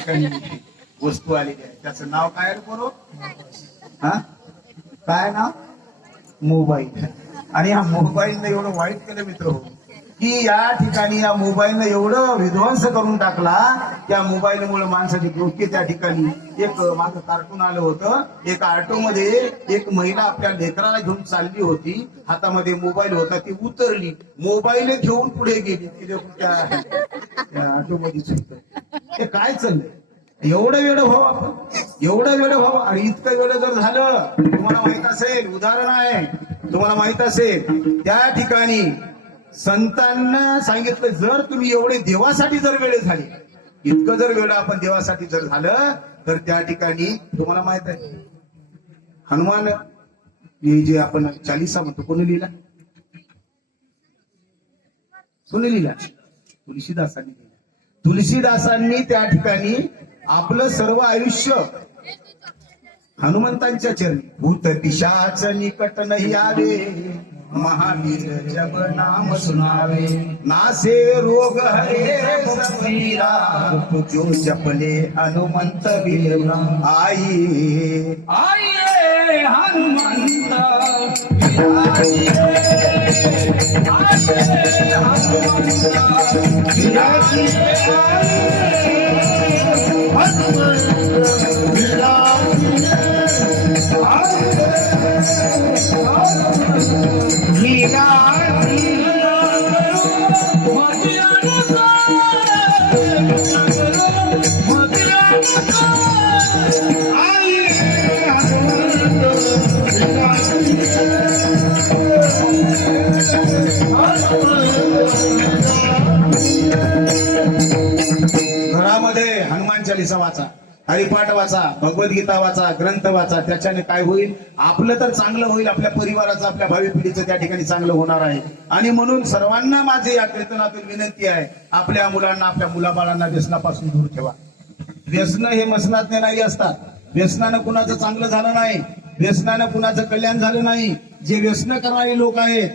ठिकाणी वस्तू आलेली आहे त्याचं नाव काय आहे बरोबर हा? काय नाव? मोबाईल. आणि या मोबाईलनं एवढं वाईट केलं मित्र हो. की या ठिकाणी या मोबाईलनं एवढं विध्वंस करून टाकला त्या मोबाईलमुळे माणसाची डोके त्या ठिकाणी. एक माझं कार्टून आलं होतं. एक ऑटो मध्ये एक महिला आपल्या लेकराला घेऊन चालली होती. हातामध्ये मोबाईल होता ती उतरली. मोबाईल घेऊन पुढे गेली. ती त्या ऑटो मध्ये हे काय चाललंय? एवढं वेळ व्हावं आपण? एवढं वेळ व्हावं? आणि इतकं वेळ जर झालं तुम्हाला माहीत असेल उदाहरण आहे. तुम्हाला माहीत असेल त्या ठिकाणी संतांना सांगितलं जर तुम्ही एवढे देवासाठी जर वेळ झाले इतकं जर वेळ आपण देवासाठी जर झालं तर त्या ठिकाणी तुम्हाला माहीत आहे. हनुमान जे आपण चालिसा म्हणतो कोणी लिहिला? कोणी लिहिला? तुलसीदासांनी लिहिला. तुलसीदासांनी त्या ठिकाणी आपलं सर्व आयुष्य हनुमंतांच्या चरणी भूत पिशाच निकट नाही आवे महावीर जब नाम सुनावे. नासे रोग हरे जो जपले हनुमंत वीर आई आई हनुमंत हनुमंत चालिसा वाचा हरिपाठ वाचा भगवद्गीता वाचा ग्रंथ वाचा त्याच्याने काय होईल? आपलं तर चांगलं होईल आपल्या परिवाराचं आपल्या भावी पिढीचं त्या ठिकाणी चांगलं होणार आहे. आणि म्हणून सर्वांना माझे या कीर्तनातून विनंती आहे आपल्या मुलांना आपल्या मुलाबाळांना व्यसनापासून दूर ठेवा. व्यसन हे मसनात नाही असतात. व्यसनानं कुणाचं चांगलं झालं नाही. व्यसनानं कुणाचं कल्याण झालं नाही. जे व्यसन करणारे लोक आहेत